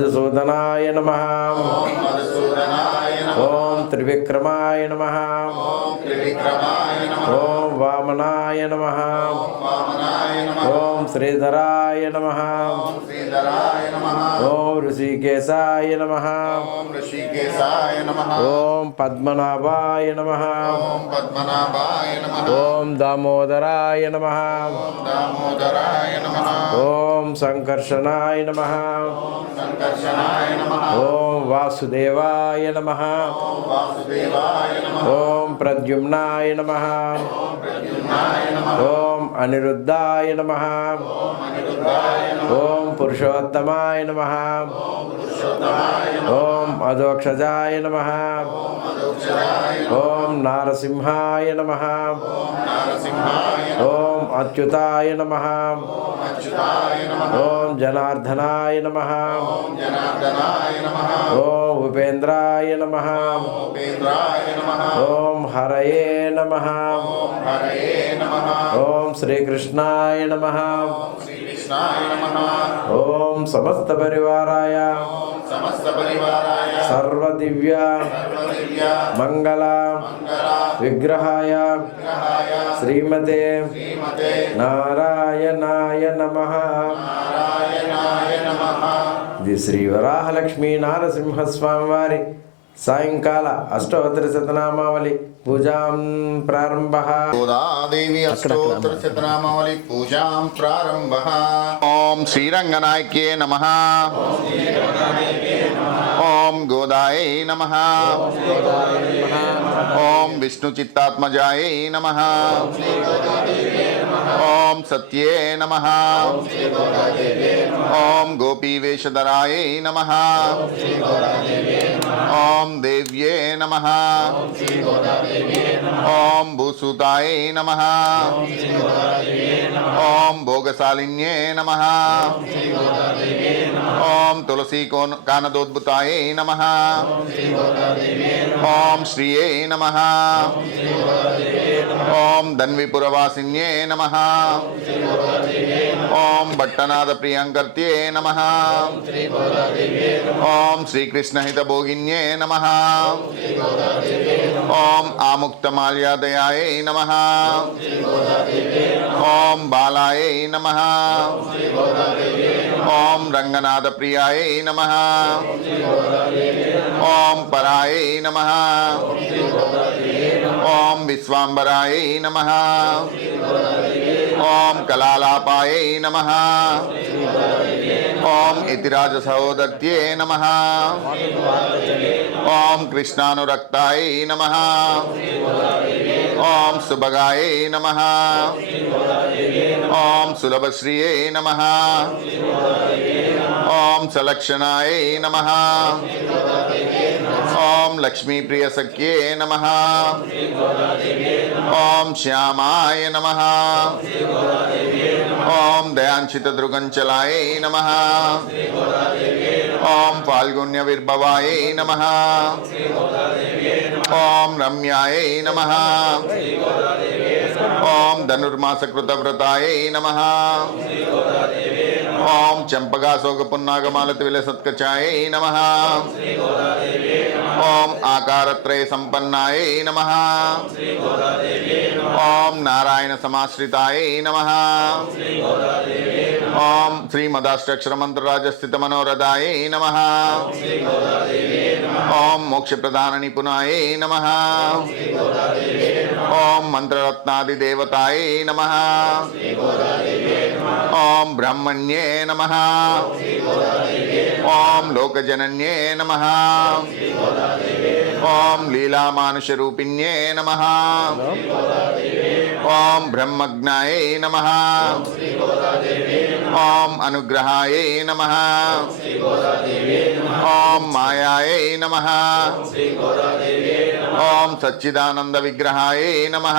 मधुसूदनाय नमः। ओम त्रिविक्रमाय नमः। ओम वामनाय नमः। ओम श्रीधराय नमः। ओम ऋषिकेशाय नमः। ओम पद्मनाभाय नमः। ओम दामोदराय नमः। ओम संकर्षणाय नमः। ओम वासुदेवाय नमः। ओम प्रद्युम्नाय नमः। ओम अनिरुद्धाय नमः। ओम पुरुषोत्तमाय नमः। ओम अधोक्षजाय नमः। ओम नारसिंहाय नमः। ओम अच्युताय नमः। ओम जनार्दनाय नमः। ओम उपेन्द्राय नमः। ओम हरये नमः। ओम श्री कृष्णाय नमः। ओम समस्त परिवाराय सर्वदिव्य मंगल विग्रहाय श्रीमते नारायणाय नमः। ఇది శ్రీ వరాహలక్ష్మీ నారసింహస్వామి వారి సాయంకాల అష్టోత్తర శతనామావళి పూజాం ప్రారంభః. గోదాదేవి అష్టోత్తర శతనామావళి పూజాం ప్రారంభః. ఓం శ్రీరంగనాయకే నమః. ఓం గోదాయై నమః. ఓం విష్ణు చిత్తాత్మజాయై నమః. ఓం సత్యే నమః. ఓం గోపీ వేషధరాయై నమః. ఓం దేవ్యే నమః. ఓం భూసుతాయై నమః. ఓం భోగశాలిన్యే నమః. ఓం తులసీ కానదోద్భుతాయై నమః. ఓం శ్రీయై నమః. ఓం ధన్విపురవాసిన్యే నమః. ఓం భట్టనాథ ప్రియాంకర్త్యే నమః. ఓం శ్రీకృష్ణహితభోగిన్యే నమః. ఓం ఆముక్తమాల్యాదయాయై నమః. ఓం బాలాయై నమః. ఓం రంగనాథ ప్రియాయై నమః. ఓం పరాయై నమః. ఓం విశ్వాంబరాయై నమః. ఓం కలాలాపాయై నమః. ఓం ఇతిరాజ సహోదర్త్యే నమః. ఓం కృష్ణానురక్తాయై నమః. ఓం సుభగాయై నమః. ఓం సులభశ్రియై నమః. ఓం సలక్షణాయై నమః. ఓం లక్ష్మీప్రియసఖ్యే నమః. ఓం శ్యామాయ నమః. ఓం దయాంచితదృగంచలాయై నమః. ఓం ఫాల్గుణ్య విర్భవాయై నమః. ఓం రమ్యాయై నమః. ఓం ధనుర్మాసకృతవ్రతాయై నమః. ఓం చంపకాశోకపున్నాగమాలతి విలసత్కచాయై నమః. ఓం ఆకారత్రయ సంపన్నాయై నమః. ఓం నారాయణ సమాశ్రితాయై నమః. ఓం శ్రీమదాష్టక్షరమంత్రరాజస్థిత మనోరథాయై నమః. ఓం మోక్షప్రధాన నిపుణాయై నమః. ఓం మంత్రరత్నాదిదేవతాయై నమః. ఓం బ్రహ్మణ్యే నమః. ఓం లోకజనన్యే నమః. ఓం లీలామానుషరూపిణ్యే నమః. ఓం బ్రహ్మజ్ఞాయై నమః. ఓం అనుగ్రహాయై నమః. ఓం మాయాయై నమః. ఓం సచ్చిదానంద విగ్రహాయై నమః.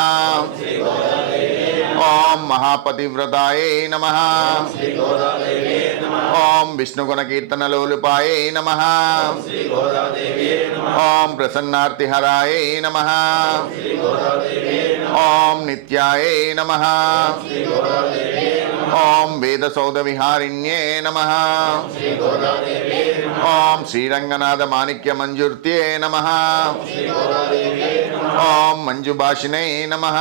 ఓం మహాపతివ్రతాయై నమః. ఓం విష్ణుగుణకీర్తనలోలుపాయై నమః. ఓం ప్రసన్నార్తిహరాయై నమః. ఓం నిత్యాయై నమః. ఓం వేదసౌధవిహారిణ్యే నమః. ఓం శ్రీరంగనాథ మాణిక్య మంజుర్త్యే నమః ఓం మంజుభాషిణై నమః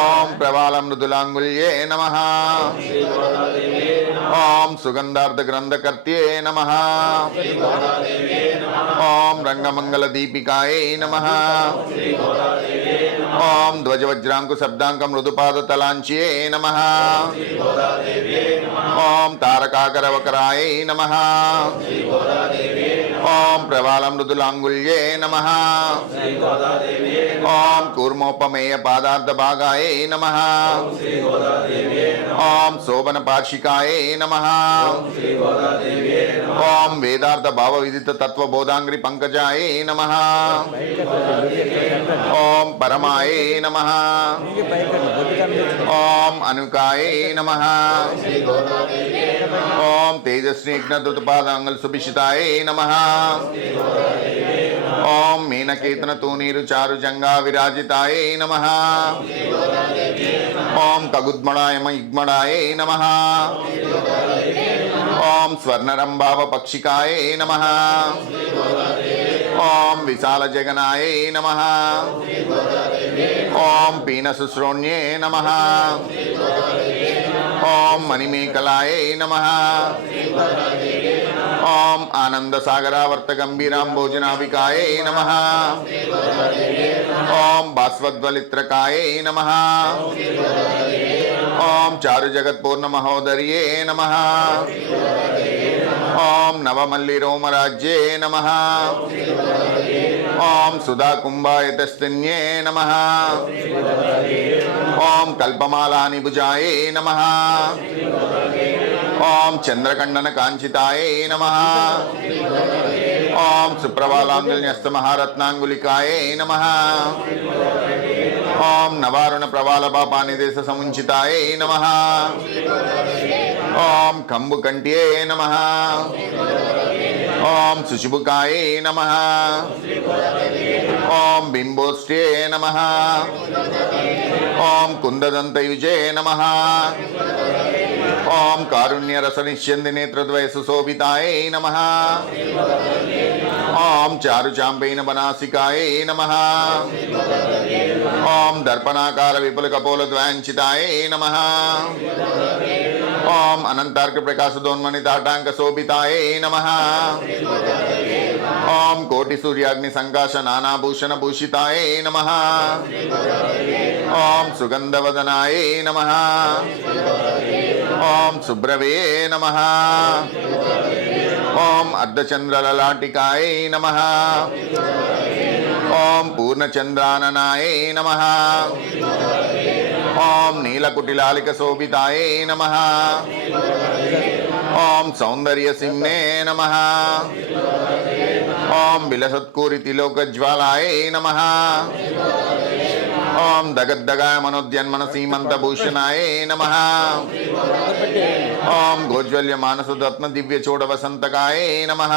ఓం ప్రవాళ మృదులాంగుల్యే నమః ఓం సుగంధార్థ గ్రంథకర్త్యే నమః ఓం రంగమంగళ దీపికాయై నమః ఓం ధ్వజవజ్రాంకు శబ్దాంక మృదుపాద తలాంచ్యే నమః ఓం తారకాకరవకరాయై నమః ఓం ప్రవాళ మృదులాంగుల్యే నమః ఓం కూర్మోపమేయ పాదార్థ భాగాయై నమః ఓం శోభన పార్షికాయై నమః ఓం వేదార్థ భావ విదిత తత్వబోధాంగ్రి పంకజాయై నమః ఓం పరమాయై నమః ఓం అనుకాయై నమః ఓం తేజస్నీఘ్నదుతపాదాంగల్ సుభిషితాయై నమః ఓం మీనకేతన తూనీరు చారు జంగా విరాజితాయై నమః ఓం కగుద్మడాయమ ఇగ్మడాయై నమః ఓం స్వర్ణరంభావ పక్షికాయై నమః ఓం విశాల జగనాయై నమః ఓం పీనసుశ్రోణ్యే నమః ఓం మణిమేకలాయై నమః ఓం ఆనందసాగరావర్త గంభీరాంబోజనాభికాయై నమః ఓం భాస్వద్వలిత్రకాయై నమః ఓం చారు జగత్పూర్ణ మహోదర్యే నమః ఓం నవమల్లిరోమరాజ్యే నమః ఓం సుధాకుంభాయతస్తిన్యే నమః ఓం కల్పమాలానిభుజాయే నమః ఓం చంద్రకండన కాంచితాయే నమః ఓం సుప్రవాలాంగుల్యస్తమహారత్నాంగులికాయే నమః ఓం నవారుణ ప్రవాళపాపానిదేశ సముంచితాయే నమః ఓం కంబుకంట్యే నమః ఓం శుశుభుకాయే నమః ఓం బింబోష్ట్యే నమః ఓం కుందదంతయుజే నమః ఓం కారుణ్యరసనిష్యంది నేత్రద్వయ సుశోభితాయే నమః ఓం చారుచాంబైన బనాసికాయే నమః ఓం దర్పణాకార విపుల కపోల ద్వయాంచితాయే నమః ఓం అనంతార్క ప్రకాశదోన్మణి తాటాంక శోభితాయే నమః ఓం కోటి సూర్యాగ్ని సంకాశ నానాభూషణ భూషితాయే నమః ఓం సుగంధవదనాయే నమః ఓం శుభ్రవే నమః ఓం అర్ధచంద్రలలాటికాయే నమః ఓం పూర్ణచంద్రాననాయే నమః ఓం నీలకుటిలాలిక శోభితాయే నమః ఓం సౌందర్య సింహే నమః ఓం విలసత్కూరితిలోకజ్వాలాయే నమః ఓం దగద్దగాయ మనోద్యన్మన సీమంతభూషణాయే నమః ఓం గోజ్వల్య మానసరత్న దివ్య చూడ వసంతకాయే నమః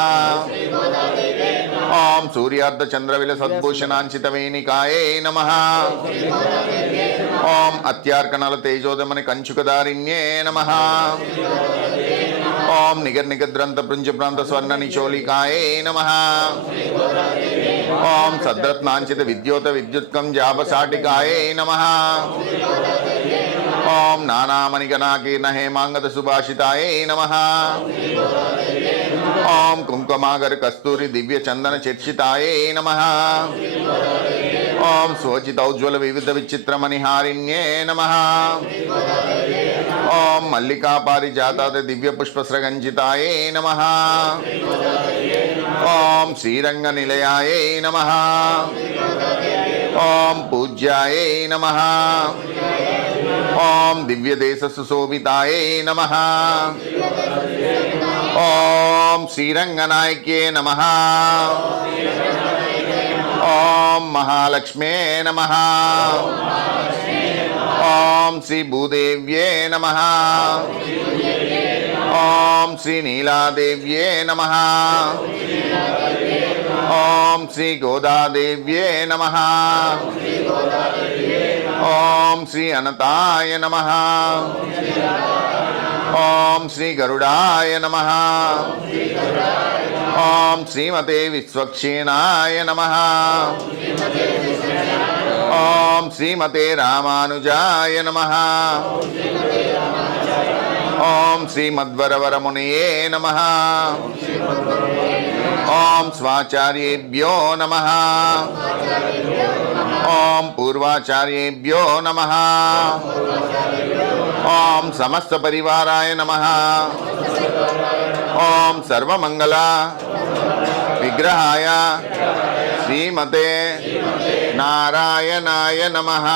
ఓం సూర్యార్ధ చంద్రవిల సద్భూషణాంచిత వేణికాయే నమః ఓం అత్యార్కనల తేజోదమని కంచుకదారిణ్యే నమః ఓం నిగర్నిగద్రంత పృంజప్రాంత స్వర్ణ నిచోలికాయే నమః ఓం సద్రత్నాంచిత విద్యోత విద్యుత్కం జాపసాటికాయే నమః ఓం నానామణిగణాకీర్ణ హేమాంగద సుభాషితాయే నమః ఓం కుంకుమాగర్ కస్తూరి దివ్య చందన చర్చితాయే నమః ఓం స్వచితౌజ్వల వివిధ విచిత్రమణిహారిణ్యే నమః ఓం మల్లికా పారిజాతాద దివ్య పుష్పస్రగంజితాయే నమః ఓం శ్రీరంగ నిలయాయే నమః ఓం పూజ్యాయే నమః ఓం దివ్యదేశ సుశోభితాయే నమః ఓం శ్రీరంగనాయక్యే నమః ఓం మహాలక్ష్మే నమః ఓం శ్రీ భూదేవ్యే నమః ఓం శ్రీ నీలాదేవ్యే నమః ఓం శ్రీ గోదాదేవ్యే నమః ఓం శ్రీ అనంతాయ నమః ఓం శ్రీ గరుడాయ నమః శ్రీమతే విశ్వక్షేణాయ నమః. ఓం శ్రీమతే రామానుజాయ నమః. ఓం శ్రీమద్వరవరమునయే నమః. ఓం స్వాచార్యేభ్యో నమః. ఓం పూర్వాచార్యేభ్యో నమః. ఓం సమస్త పరివారాయ నమః. ఓం సర్వమంగళ విగ్రహాయ శ్రీమతే నారాయణాయ నమః.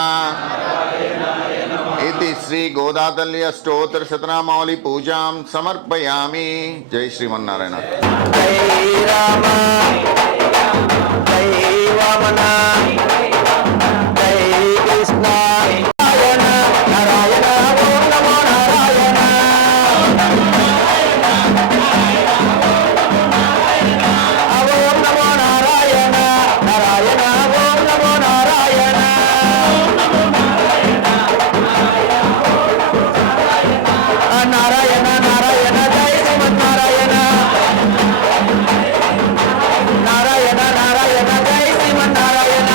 इति श्री गोदातल्य स्तोत्र शतनामावली पूजां समर्पयामि. जय श्रीमन्नारायण. जय राम जय वामन जय कृष्ण नारायण नारायण ओम नमो नारायण ओम नमो नारायण नारायण ओम नमो नारायण नारायण नारायण जय श्रीमन्नारायण नारायण नारायण जय श्रीमन्नारायण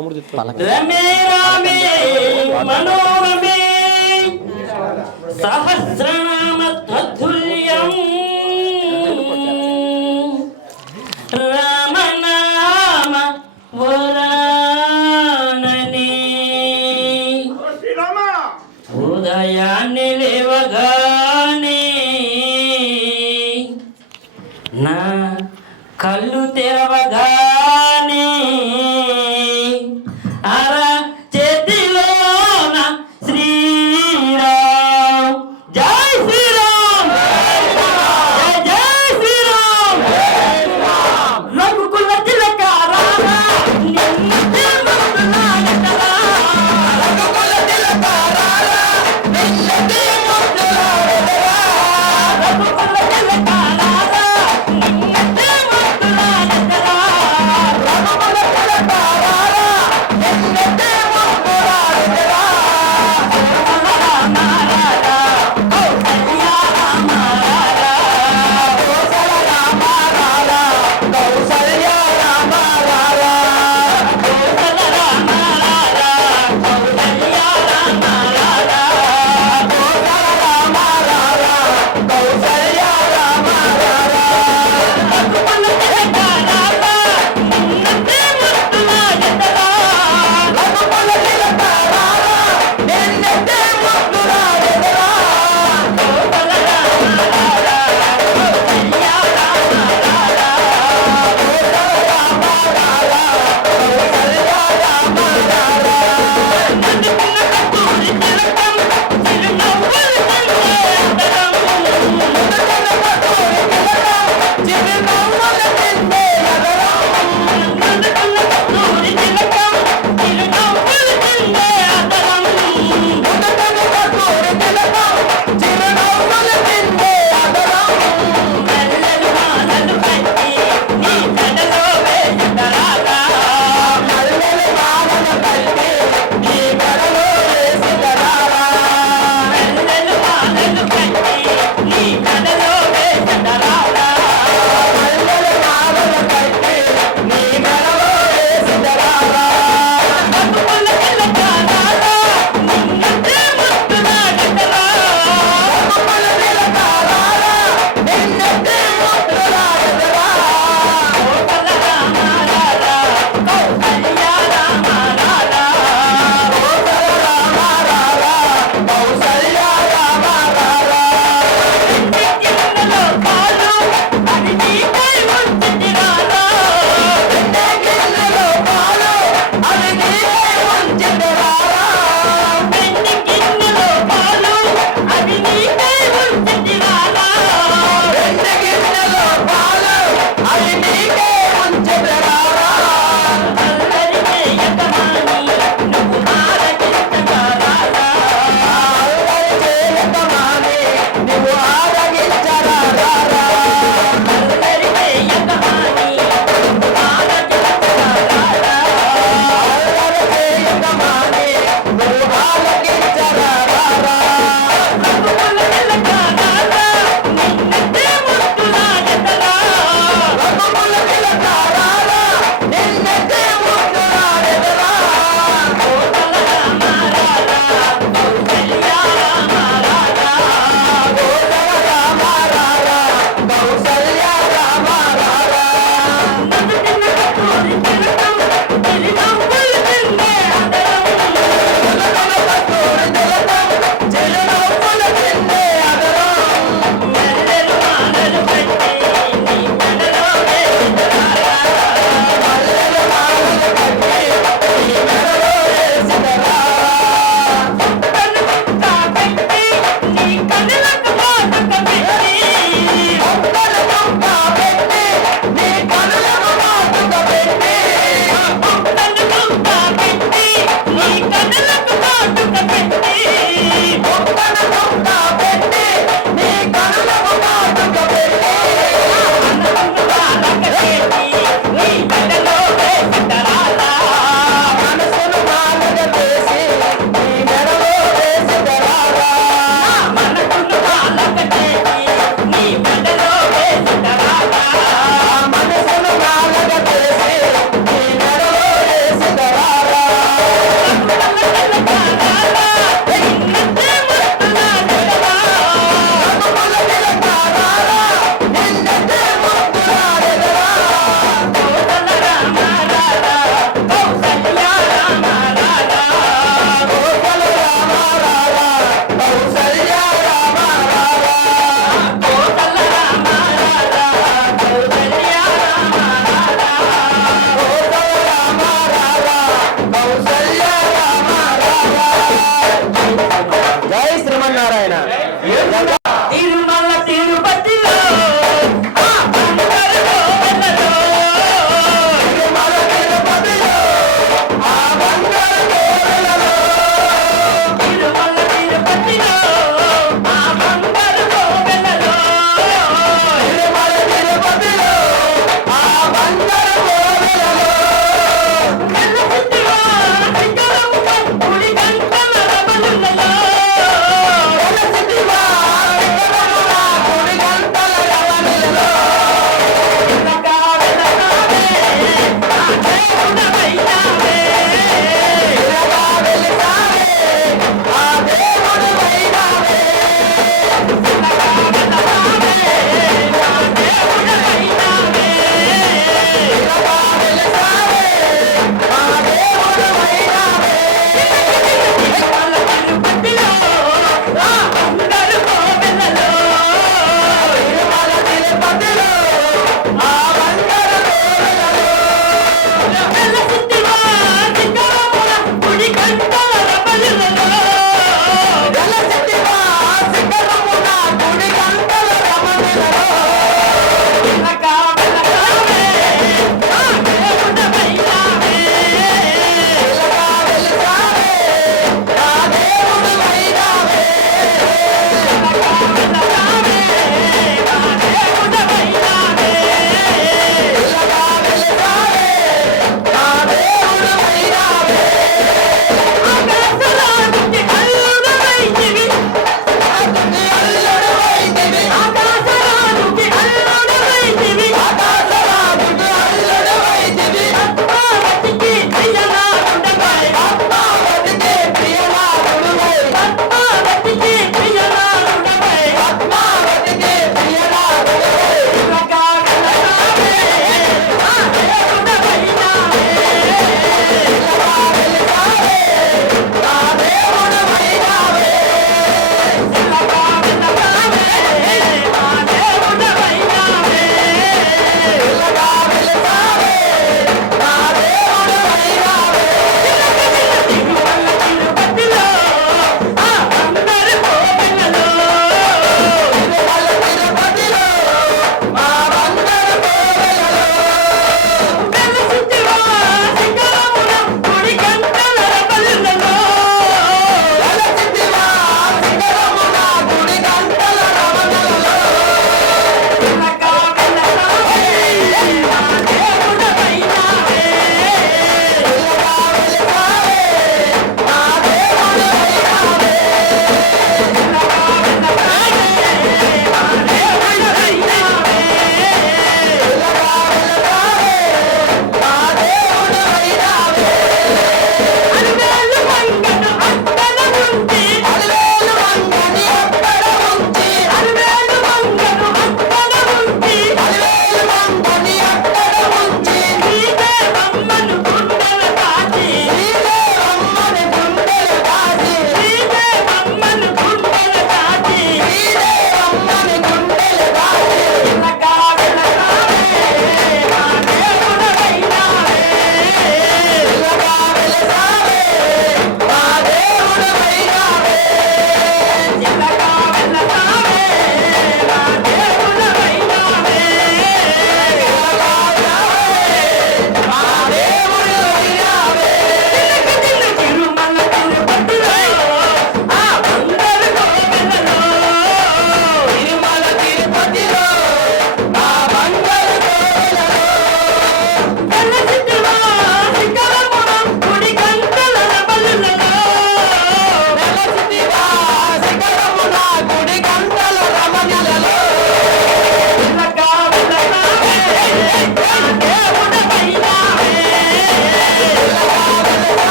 రమే రామే మనోరమే సహస్రనామ తత్తుల్యం రామనామ వరాననే ఉదయాన్నే లేవగానే నా కళ్ళు తెరవగానే అర చేతిలోన శ్రీరామ్ జై శ్రీరామ్ జై జై శ్రీరామ్ రఘుకుల తిలక రామ నిన్ను ముద్దులాడతరా రఘుకుల తిలక రామ నిన్ను ముద్దులాడతరా రఘుకుల తిలక రామ నిన్ను ముద్దులాడతరా రఘుకుల తిలక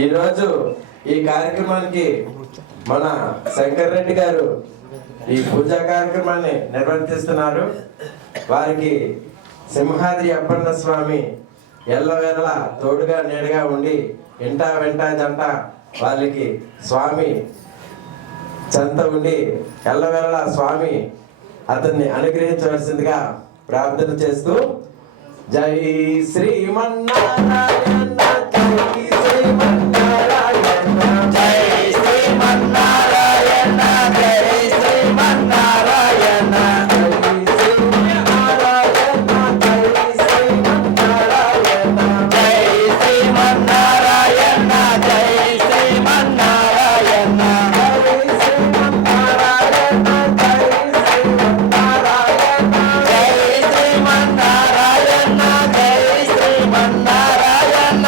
ఈరోజు ఈ కార్యక్రమానికి మన శంకర్ రెడ్డి గారు ఈ పూజా కార్యక్రమాన్ని నిర్వర్తిస్తున్నారు. వారికి సింహాద్రి అప్పన్న స్వామి ఎల్లవేళ తోడుగా నీడగా ఉండి ఇంటా వెంట జంట వాళ్ళకి స్వామి చెంత ఉండి ఎల్లవేళ స్వామి అతన్ని అనుగ్రహించవలసిందిగా ప్రార్థన చేస్తూ జై శ్రీమన్నారాయణ జై శ్రీమన్నారాయణ జై శ్రీమన్నారాయణ జై శ్రీమన్నారాయణ జై శ్రీమన్నారాయణ జై శ్రీమన్నారాయణ జై శ్రీమన్నారాయణ జై శ్రీమన్నారాయణ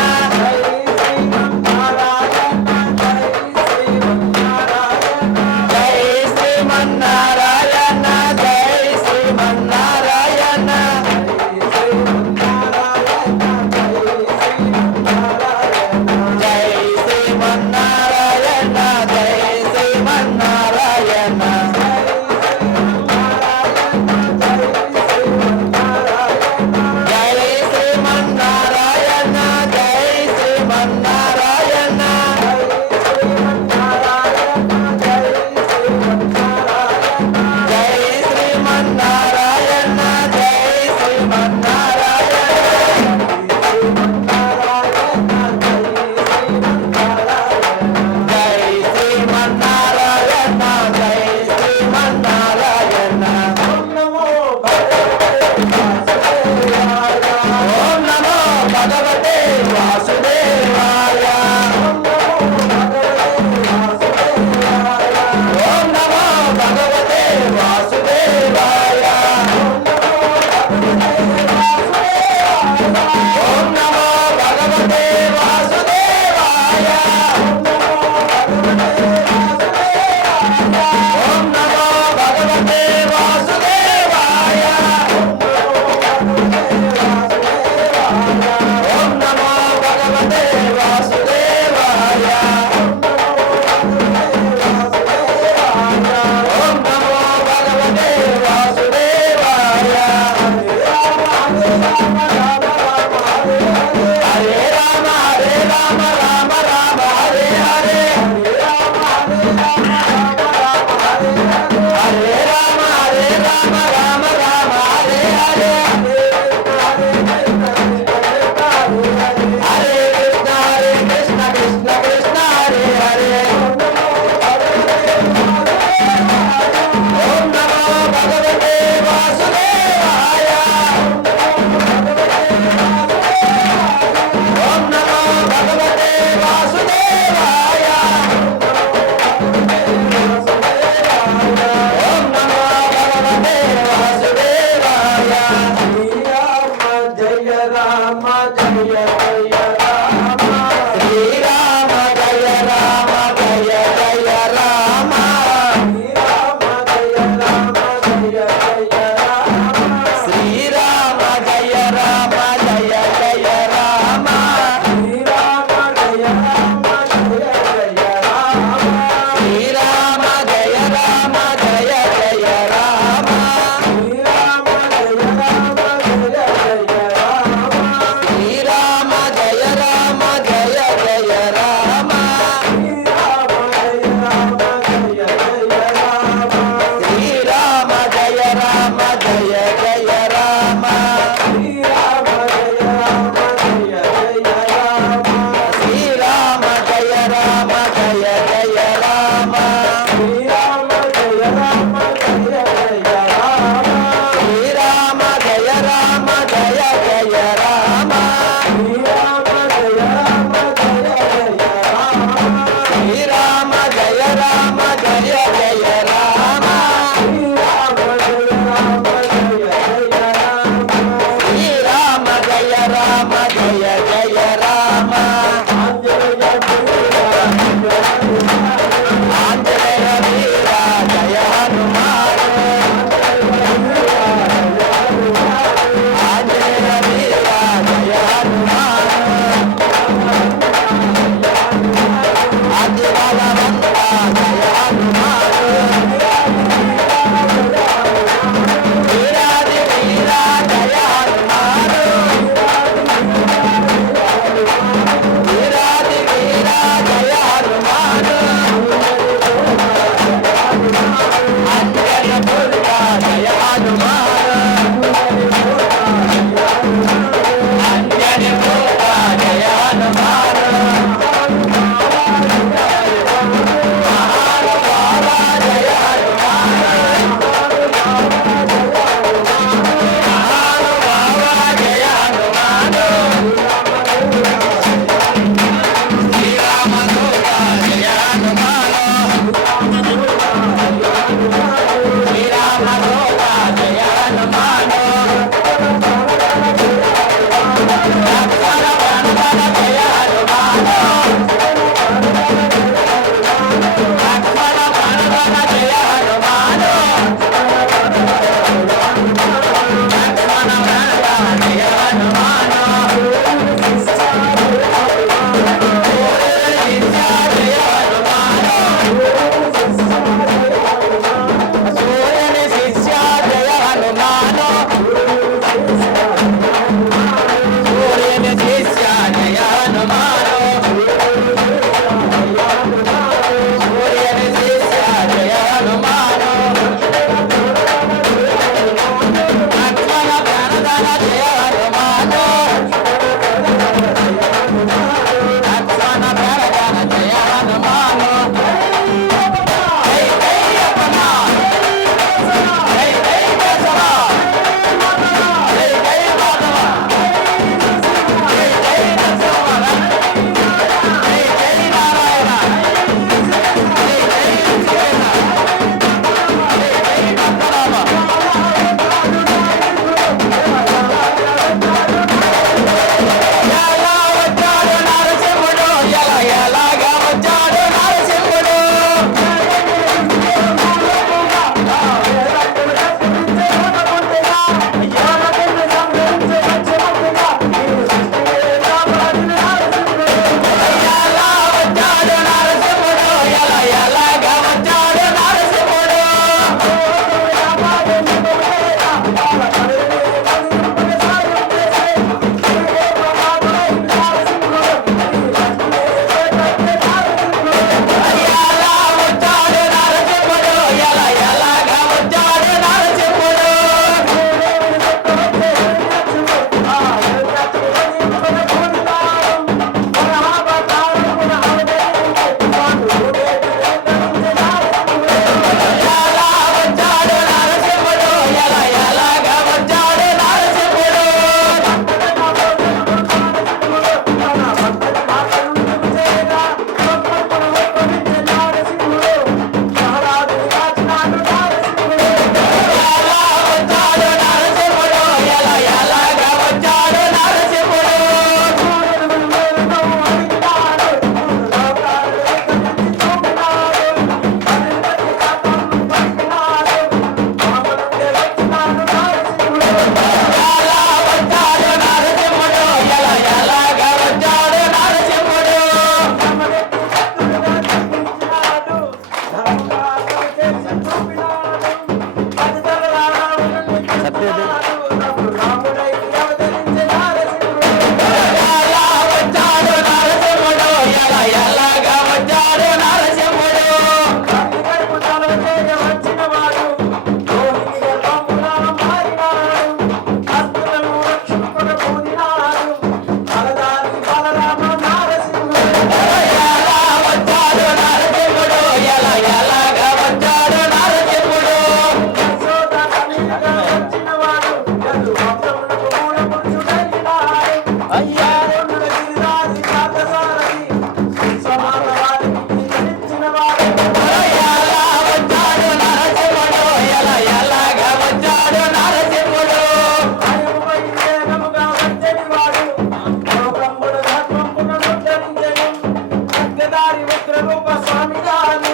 రూప స్వామి గారు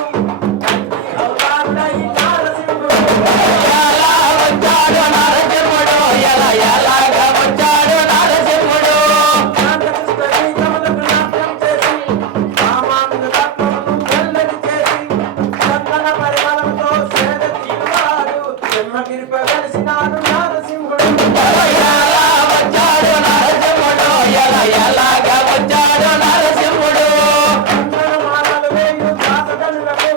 అవతారుడై నరసింహుడు ఎలా వచ్చాడు నరసింహుడు ఎలాగా వచ్చాడు నరసింహుడు శాంతకృష్ణ గీతములకు నాట్యం చేసి రామానుజ తత్వమును వెల్లడి చేసి చందన పరిమళంతో సేద తీరువాడు జన్మగిరిపై వెలిసినాడు నరసింహుడు ఎలా వచ్చాడు నరసింహుడు ఎలాగా వచ్చాడు నరసింహుడు చందనమాలలు వేయు దాసగనులకు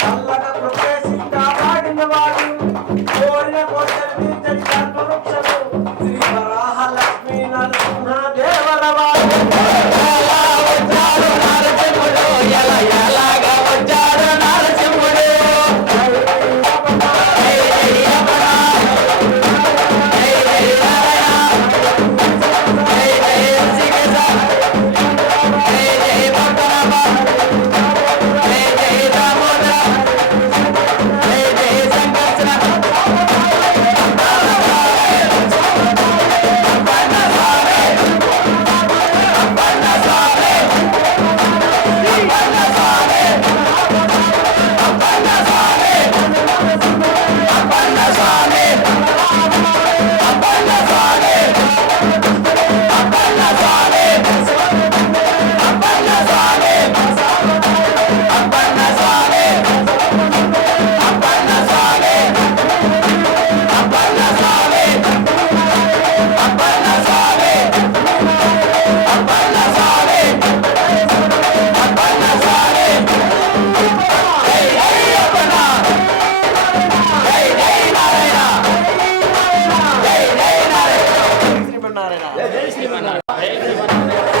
చల్లగా కృపేసి కాపాడినవాడు కోరిన కోరికలు తీర్చని కల్పవృక్షము శ్రీ వరాహ లక్ష్మీ నరసింహ దేవరవాడు ఎలా వచ్చాడు నరసింహుడు ఎలాగా వచ్చాడు నరసింహుడు జై జై రమణ జై జై నారాయణ జై జై శ్రీకృష్ణ జై జై పద్మనాభ జై జై దామోదర జై జై సంకర్షణ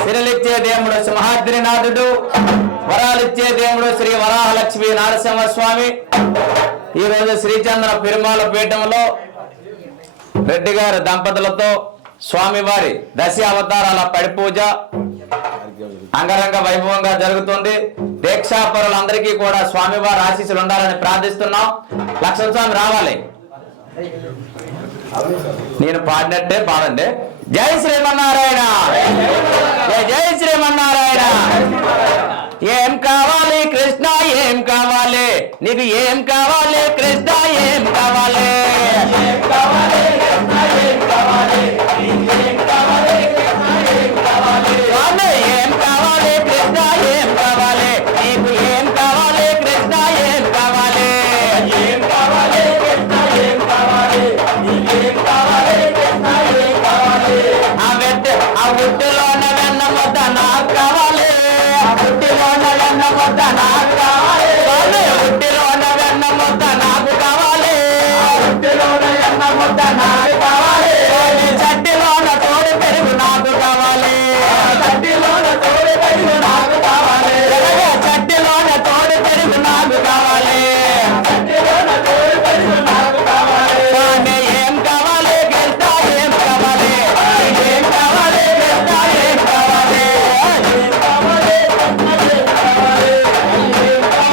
సిరలిచ్చే దేవుడు సింహాద్రినాథుడు వరాలిచ్చే దేవుడు శ్రీ వరాహలక్ష్మి నరసింహస్వామి ఈ రోజు శ్రీచంద్ర పెరుమాళ పీఠంలో రెడ్డి గారి దంపతులతో స్వామివారి దశ అవతారాల పడి పూజ అంగరంగ వైభవంగా జరుగుతుంది. దీక్షాపరులందరికీ కూడా స్వామివారి ఆశీస్సులు ఉండాలని ప్రార్థిస్తున్నాం. లక్ష్మణ స్వామి రావాలి. నేను పాడినట్టే పాడండి. జై శ్రీమన్నారాయణ, జై జై శ్రీమన్నారాయణ. ఏం కావాలి కృష్ణ, ఏం కావాలి నీకు, ఏం కావాలి కృష్ణ, ఏం కావాలి, ఏం కావాలి కృష్ణ, ఏం కావాలి, ఏం కావాలి కృష్ణ, ఏం కావాలి, స్వామి ఏం కావాలి కృష్ణ, ఏం కావాలి నీకు, ఏం కావాలి కృష్ణ, ఏం కావాలి, ఏం కావాలి కృష్ణ, ఏం కావాలి, ఏం కావాలి కృష్ణ, ఏం కావాలి. ఆ ఉట్టిలోన వెన్న ముద్ద నాకు కావాలి, ఆ ఉట్టిలోన వెన్న ముద్ద నాకు కావాలి, ఉట్టిలోన వెన్న ముద్ద నాకు కావాలి, ఉట్టిలోన వెన్న ముద్ద నాకు కావాలి. చట్టిలోన తోడు పెరుగు నాకు కావాలి, చట్టిలోన తోడు పెరుగు నాకు కావాలి, చట్టిలోన తోడు పెరుగు నాకు కావాలి, చట్టిలోన తోడు పెరుగు నాకు కావాలి. స్వామి ఏం కావాలి కృష్ణ, ఏం కావాలి, ఏం కావాలి కృష్ణ, ఏం కావాలి, ఏం కావాలి కృష్ణ, ఏం కావాలి, ఏం కావాలి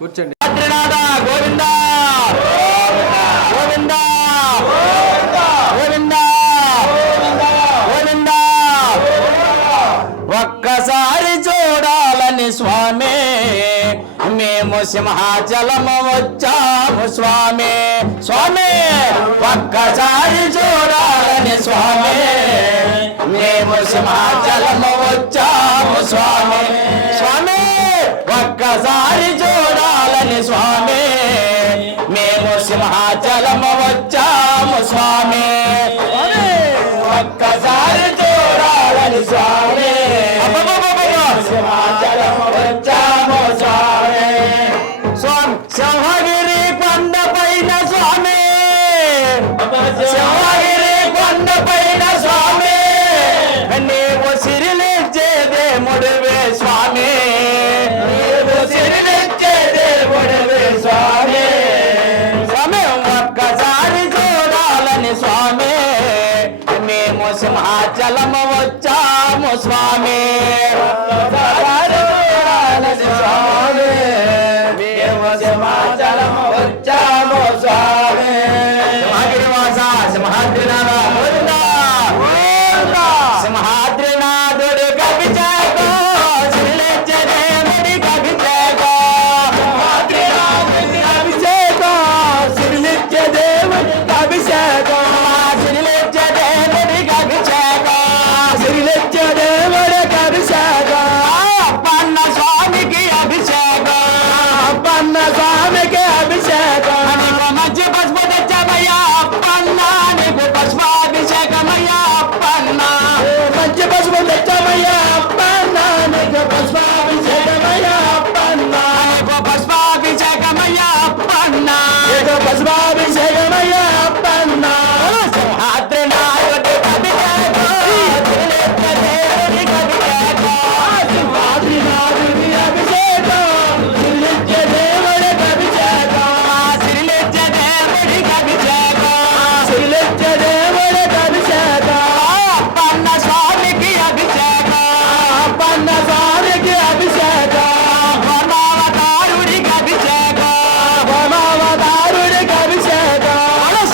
కూర్చోండి. బద్రీనాథ గోవింద గోవింద గోవింద గోవింద. ఒక్కసారి చూడాలని స్వామి మేము సింహాచలము వచ్చాము స్వామి. స్వామి ఒక్కసారి చూడాలని స్వామి మేము సింహాచలము వచ్చాము స్వామి. స్వామి ఒక్కసారి చూడాలని స్వామి మేము సింహాచలము వచ్చాము స్వామి. ఒక్కసారి చూడాలని స్వామి సింహాచలము వచ్చాము స్వామి. స్వామి సింహగిరి కొండ పైన స్వామి సింహగిరి కొండ పైన స్వామి నీవు సిరిలిచ్చే దేవుడివే స్వామి. నీవు సిరిలిచ్చే దేవుడివే స్వామి. స్వామి ఒక్కసారి చూడాలని స్వామి మేము సింహాచలము వచ్చాము స్వామి. ఒక్కసారి చూడాలని స్వామి మేము సింహాచలము వచ్చాము స్వామి. సింహగిరివాస సింహాద్రినాథ గోవింద గోవింద. సింహాద్రినాథుడు కవిచేకో సిరిలిచ్చే దేవుడి కవిచేకో. సింహాద్రినాథుడి అభిషేకో సిరిలిచ్చే దేవుడి అభిషేకో. సిరిలిచ్చే దేవుడికి అభిషేకో సిరిలిచ్చే దేవుడికి అభిషేకో. అప్పన్న స్వామికి అభిషేకో అప్పన్న స్వామికి అభిషేకో. నీకు మంచి పసుపు తెచ్చామయ్యా అప్పన్న నీకు పసుపాభిషేకమయ్యా అప్పన్న. మంచి పసుపు తెచ్చామయ్యా అప్పన్న నీకు పసుపాభిషేకమయ్యా అప్పన్న. నీకు పసుపాభిషేకమయ్యా అప్పన్న నీకు పసుపాభిషేకమయ్యా అప్పన్న. సింహాద్రినాథుడి అభిషేకం సిరిలిచ్చే దేవుడికి అభిషేకం. సింహాద్రినాథుడి అభిషేకం సిరిలిచ్చే దేవుడికి అభిషేకం. సిరిలిచ్చే దేవుడికి అభిషేకం సిరిలిచ్చే దేవుడికి అభిషేకం. అప్పన్న స్వామికి అభిషేకం అప్పన్న స్వామికి అభిషేకం. భోమావతారుడికి అభిషేకం భోమావతారుడికి అభిషేకం.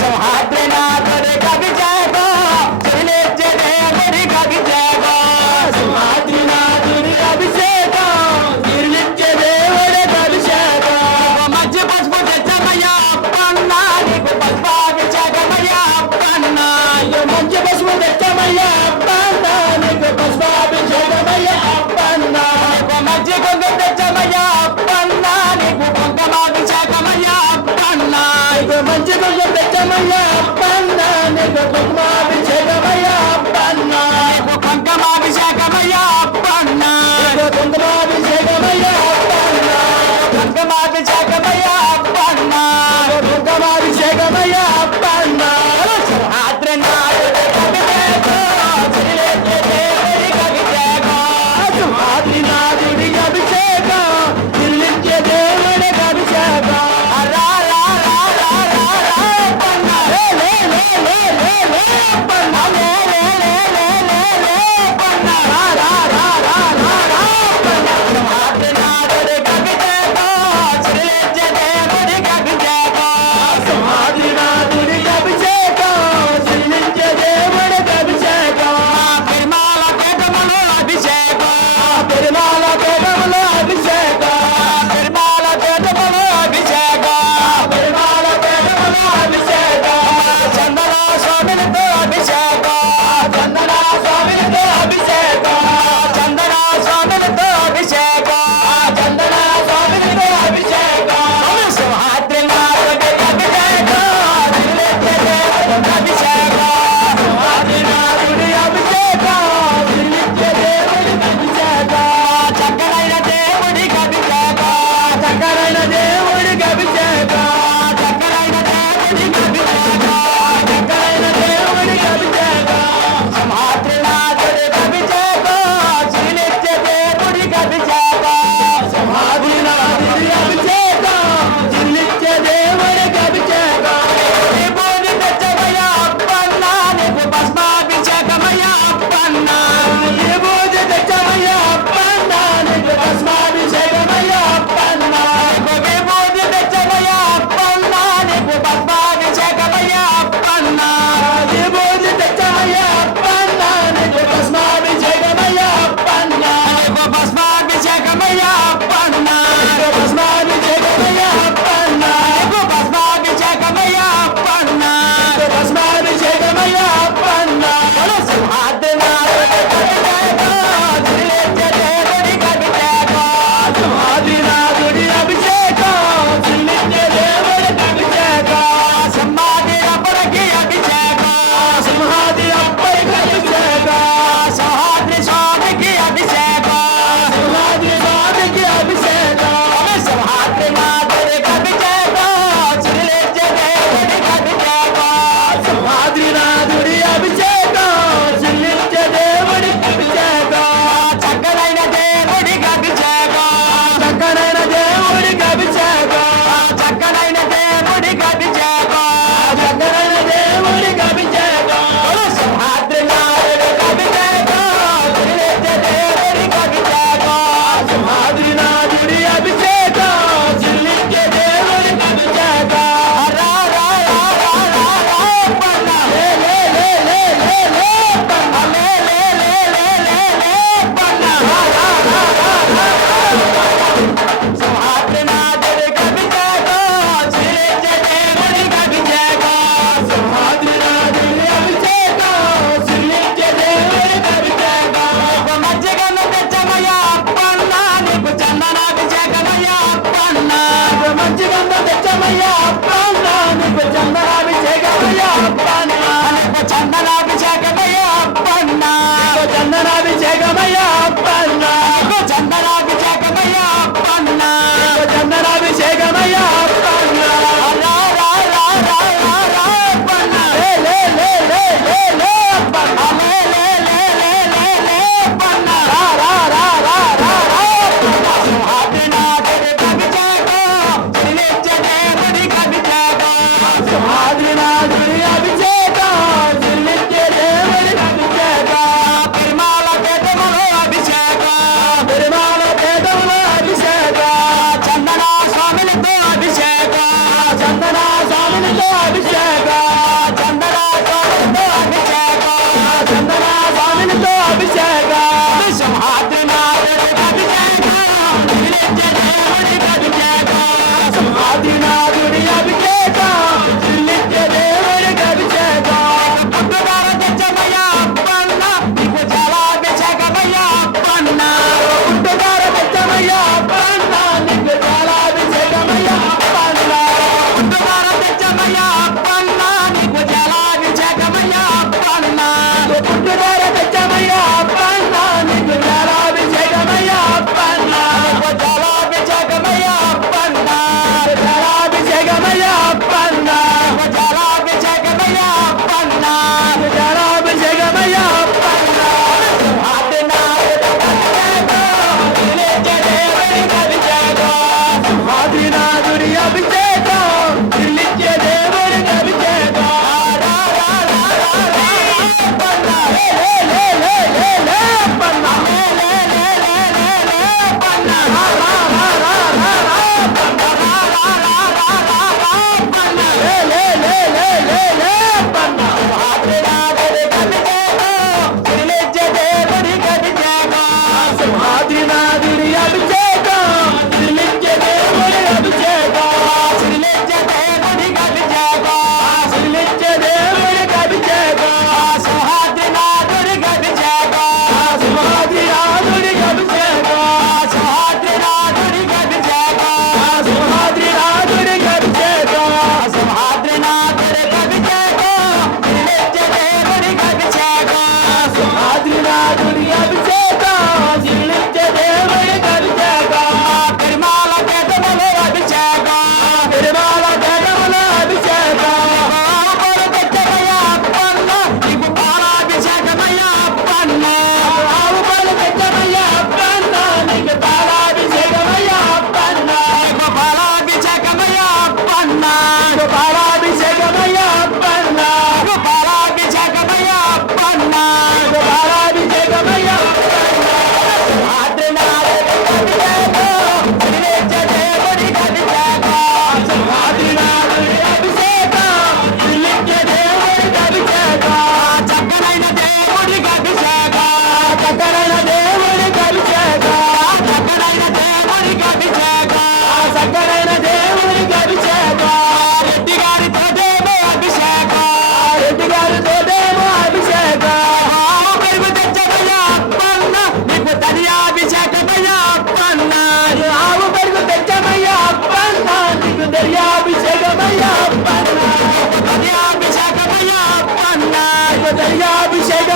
సింహాద్రినాథుడికి అభిషేకం సిరిలిచ్చే దేవుడికి అభిషేకం. సింహాద్రినాథుడి అభిషేకం సిరిలిచ్చే దేవుడికి అభిషేకం. మంచి పసుపు తెచ్చమయ్యా అప్పన్న నీకు పసుపాభిషేకమయ్యా అప్పన్న. మంచి పసుపు తెచ్చమయ్యా అప్పన్న నీకు పసుపాభిషేకమయ్యా అప్పన్న. మంచి కుంకుమ తెచ్చమయ్యా అప్పన్న నీకు కుంకుమాభిషేకమయ్యా అప్పన్న. మంచి కుంకుమ తెచ్చమయ్యా అప్పన్న నీకు కుంకుమాభిషేకమయ్యా అప్పన్న. కుంకుమాభిషేకమయ్యా అప్పన్న కుంకుమాభిషేకమయ్యా అప్పన్న. కుంకుమాభిషేకమయ్యా అప్పన్న కుంకుమాభిషేకమయ్యా అప్పన్న. సింహాద్రినాథుడికి అభిషేకం సిరిలిచ్చే దేవుడికి అభిషేకం. సింహాద్రినాథుడికి అభిషేకం సిరిలిచ్చే దేవుడికి అభిషేకం. రా రా రా రా రా రా అప్పన్న. లే లే లే లే లే లే అప్పన్న. లే లే లే లే లే లే అప్పన్న. రా రా రా రా రా రా అప్పన్న. సింహాద్రినాథుడికి అభిషేకం సిరిలిచ్చే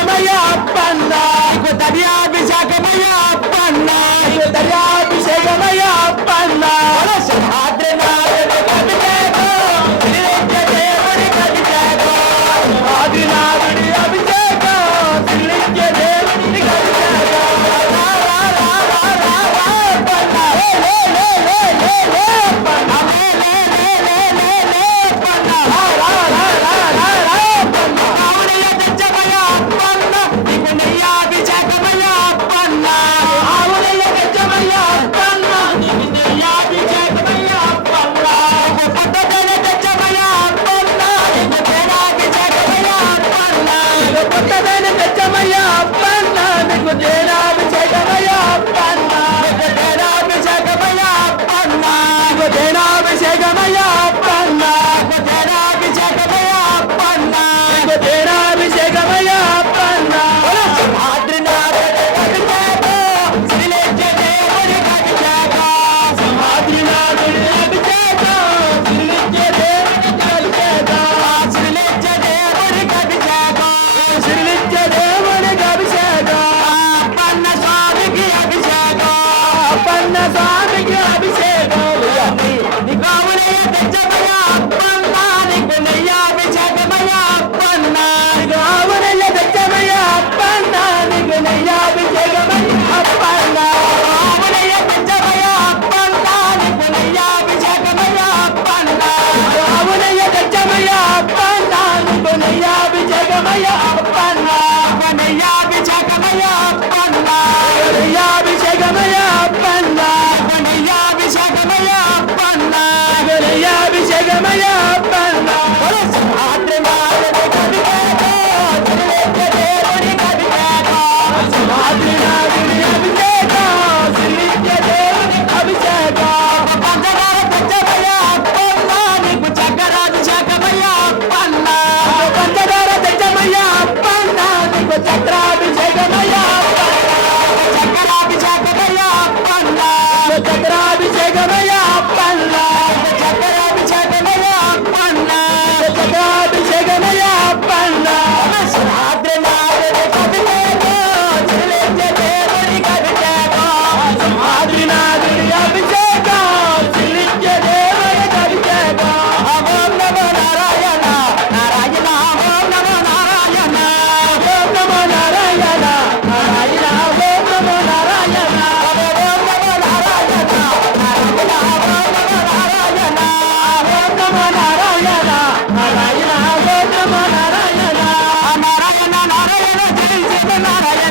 దర్యాభిషేకమయ్య అప్పన్న నీకు దర్యాభిషేకమయ్య అప్పన్న నీకు దర్యాభిషేకమయ్య అప్పన్న సింహాద్రినాథుడి అభిషేకం శ్రీలింగ దేవుడి అభిషేకం సింహాద్రినాథుడి అభిషేకం శ్రీలింగ దేవుడి అభిషేకం నారాయణ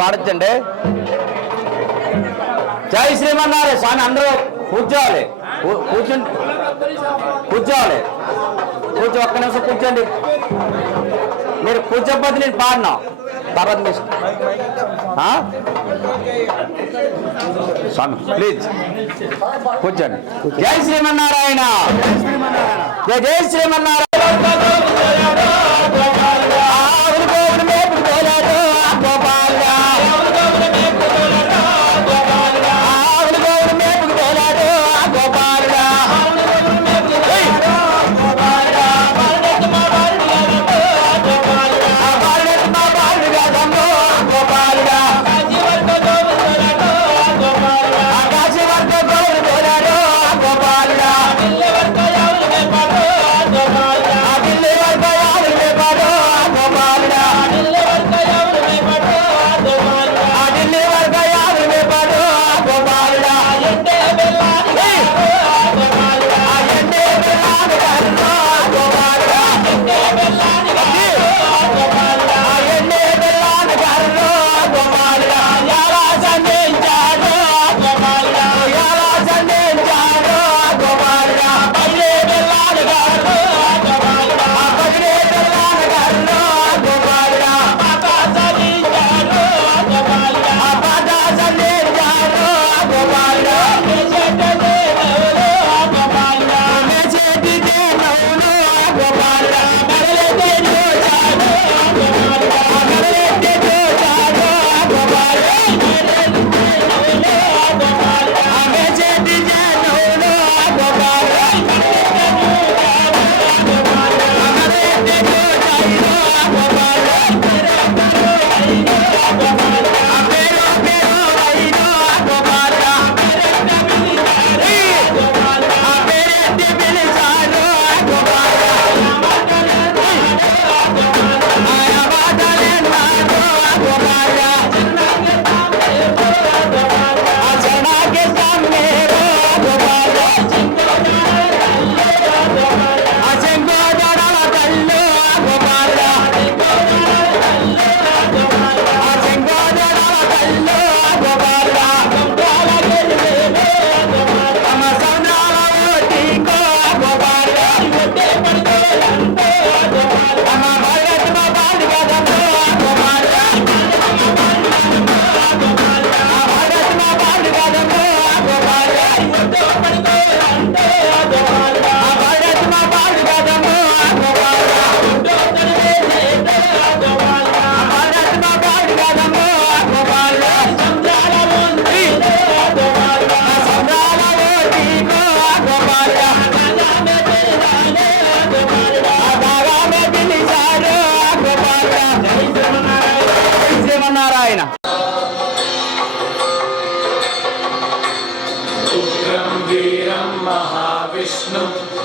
పాడించండి. జై శ్రీమన్నారాయణ. స్వామి అందరూ కూర్చోవాలి, కూర్చోవాలి. ఒక్క నిమిషం కూర్చోండి. మీరు కూర్చోకపోతే నేను పాడినా తర్వాత మీ స్వామి ప్లీజ్ కూర్చోండి. జై శ్రీమన్నారాయణ. జై శ్రీమన్నారాయణ.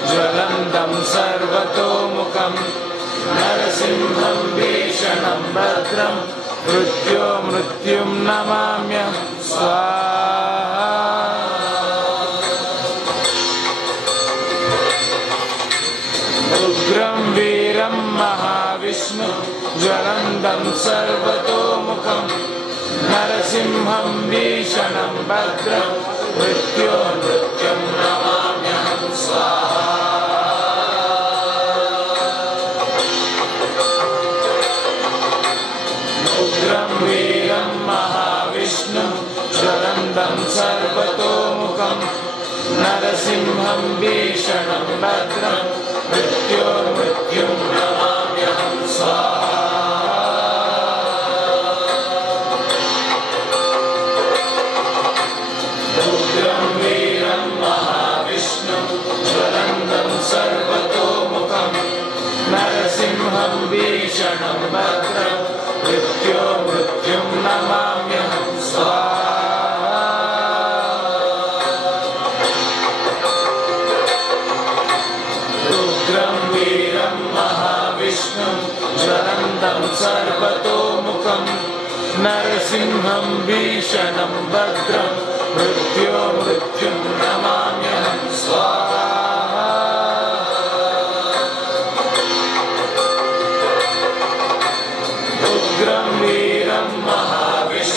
ज्वलन्तं सर्वतोमुखं नरसिंहं भीषणं भद्रं मृत्युं नमाम्यं स्वाहा। उग्रं वीरं महाविष्णु ज्वलन्तं सर्वतोमुखं नरसिंहं भीषणं भद्रं मृत्युं नमाम्यं स्वाहा। उग्रं वीरं महाविष्णु ज्वलन्तं सर्वतोमुखं नरसिंहं भीषणं भद्रं मृत्युं नमाम्यं स्वाहा। उग्रं वीरं महाविष्णु ज्वलन्तं सर्वतोमुखं नरसिंहं भीषणं भद्रं मृत्युं नमाम्यं स्वाहा। उग्रं वीरं महाविष्णु ज्वलन्तं सर्वतोमुखं नरसिंहं भीषणं भद्रं मृत्युं नमाम्यं स्वाहा। उग्रं वीरं महाविष्णु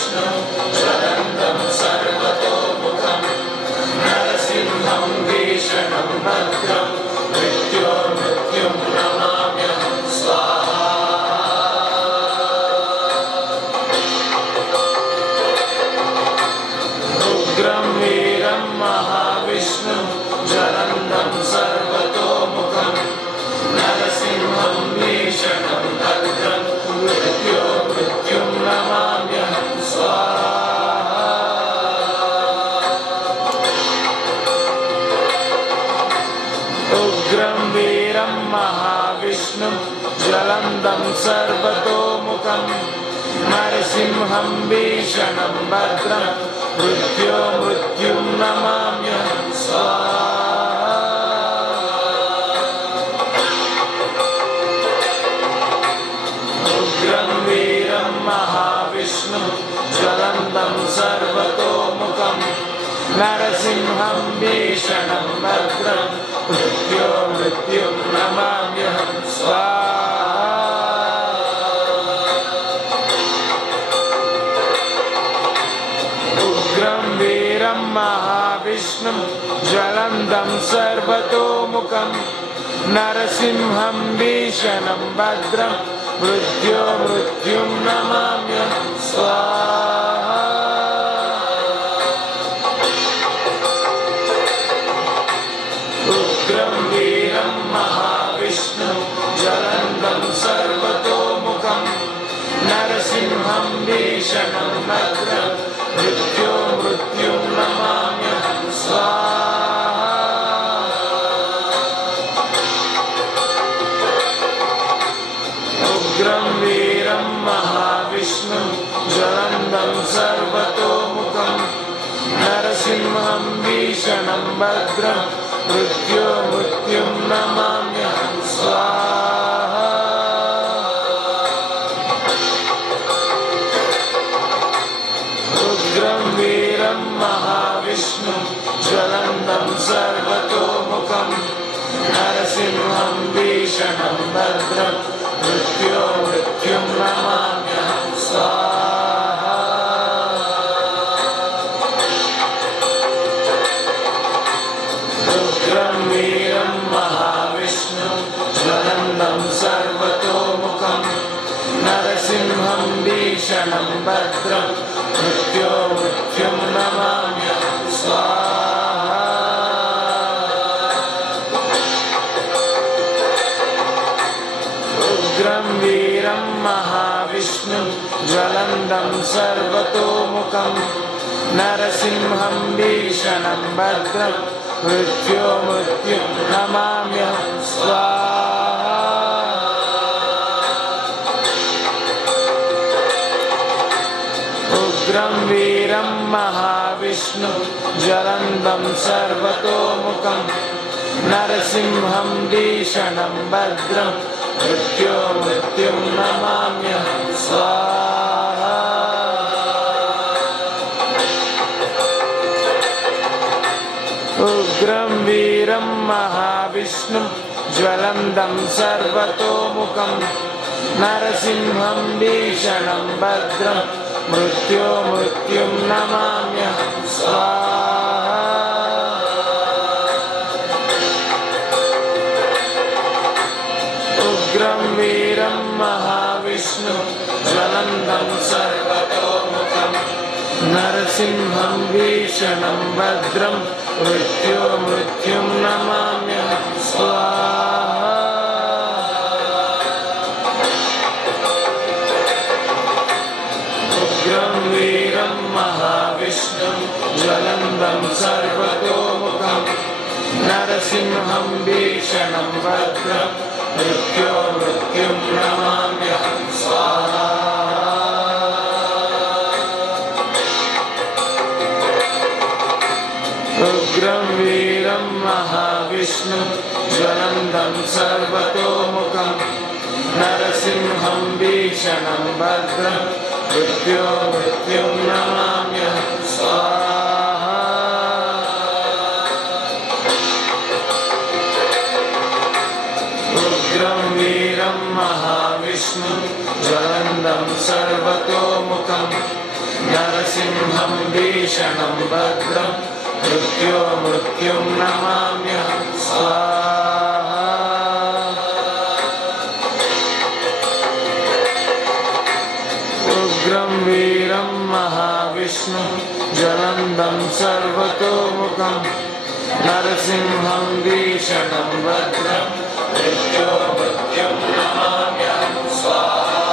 ज्वलन्तं सर्वतोमुखं नरसिंहं भीषणं भद्रं मृत्युं नमाम्यहं स्वाहा। उग्रं वीरं महाविष्णुं ज्वलन्तं सर्वतोमुखं नरसिंहं भीषणं भद्रं मृत्युं नमाम्यहं स्वाहा। उग्रं वीरं महाविष्णुं ज्वलन्तं सर्वतोमुखं नरसिंहं भीषणं भद्रं मृत्युं नमाम्यहं स्वाहा। उग्रं वीरं महाविष्णुं ज्वलन्तं सर्वतोमुखं नरसिंहं भीषणं भद्रं मृत्युं नमाम्यहं स्वाहा। उग्रं वीरं महाविष्णुं ज्वलन्तं सर्वतोमुखं नरसिंहं भीषणं भद्रं मृत्युं नमाम्यहं स्वाहा। उग्रं वीरं महाविष्णुं ज्वलन्तं सर्वतोमुखं नरसिंहं भीषणं भद्रं मृत्युं नमाम्यहं स्वाहा। उग्रं वीरं महाविष्णुं ज्वलन्तं सर्वतोमुखं नरसिंहं भीषणं भद्रं मृत्युं नमाम्यहं स्वाहा। उग्रं वीरं महाविष्णुं ज्वलन्तं सर्वतोमुखं नरसिंहं भीषणं भद्रं मृत्युं नमाम्यहं स्वाहा। उग्रं वीरं महाविष्णुं ज्वलन्तं सर्वतोमुखं नरसिंहं भीषणं भद्रं मृत्युं नमाम्यहं स्वाहा। उग्रं वीरं महाविष्णुं ज्वलन्तं सर्वतोमुखं नरसिंहं भीषणं भद्रं मृत्युं नमाम्यहं स्वाहा। उग्रं वीरं महाविष्णुं ज्वलन्तं सर्वतोमुखं नरसिंहं भीषणं भद्रं मृत्युं नमाम्यहं स्वाहा। उग्रं वीरं महाविष्णुं ज्वलन्तं सर्वतोमुखं नरसिंहं भीषणं भद्रं मृत्युं नमाम्यहं स्वाहा। उग्रं वीरं महाविष्णुं ज्वलन्तं सर्वतोमुखं नरसिंहं भीषणं भद्रं मृत्युं नमाम्यहं स्वाहा। उग्रं वीरं महाविष्णुं ज्वलन्तं सर्वतोमुखं नरसिंहं भीषणं भद्रं मृत्युं नमाम्यहं स्वाहा। उग्रं वीरं महाविष्णुं ज्वलन्तं सर्वतोमुखं नरसिंहं भीषणं भद्रं मृत्युं नमाम्यहं स्वाहा।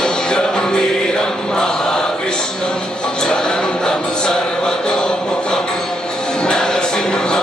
उग्रं वीरं महाविष्णुं ज्वलन्तं सर्वतोमुखं नरसिंहं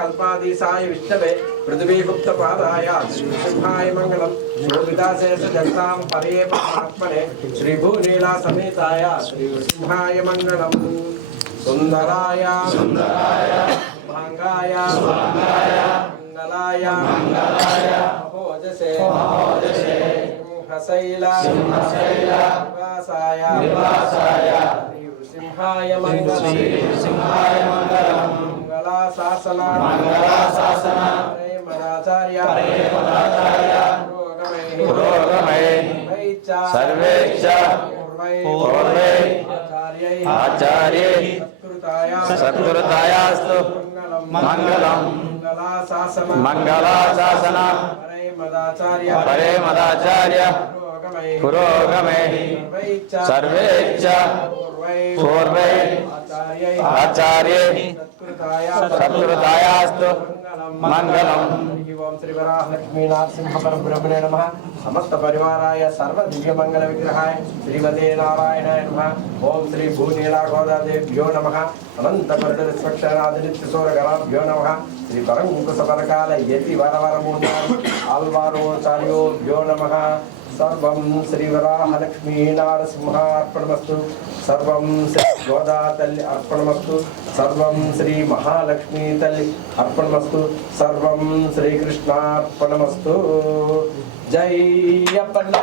कल्पाधीशाय विष्णवे पृथ्वीगुप्तपादाय श्रीसिंहाय मंगलम शोभिताशेष जगतां परे परमात्मने श्रीभूनीला समेताय श्रीसिंहाय मंगलम। సుందరాయ మంగాయ మంగళాయ మహోజసే సింహశైల నివాసాయ సింహాయ మంగళం మంగళాశాసన ప్రేమదాచార్య పురోగమై సర్వేచ్చ పూర్వై ఆచార్యై సత్కృతాయాస్తు మంగళం మంగళాశాసన పరేమదాచార్య పురోగమై సర్వేచ్చ పూర్వై ఆచార్యై సత్కృతాయాస్తు మంగళం. ఓం శ్రీ వరాహలక్ష్మీ నరసింహ పరబ్రహ్మణే నమః. సమస్త పరివారాయ సర్వ దివ్య మంగళ విగ్రహాయ శ్రీమతే నారాయణాయ నమః. ఓం శ్రీ భూనీలాగోదాదేభ్యో నమః. అనంత పరిడస్వక్షరాదిత్యసూరగణాభ్యో నమః. శ్రీ పరంకుశపరకాల యతి వరవరమూర్ణాం ఆల్వారోచార్యోభ్యో నమః. సర్వం శ్రీ వరాహలక్ష్మీ నరసింహార్పణమస్తు. సర్వం శ్రీ గోదా తల్లి అర్పణమస్తు. సర్వం శ్రీ మహాలక్ష్మీ తల్లి అర్పణమస్తు. సర్వం శ్రీకృష్ణార్పణమస్తు. జై అప్పన్నా.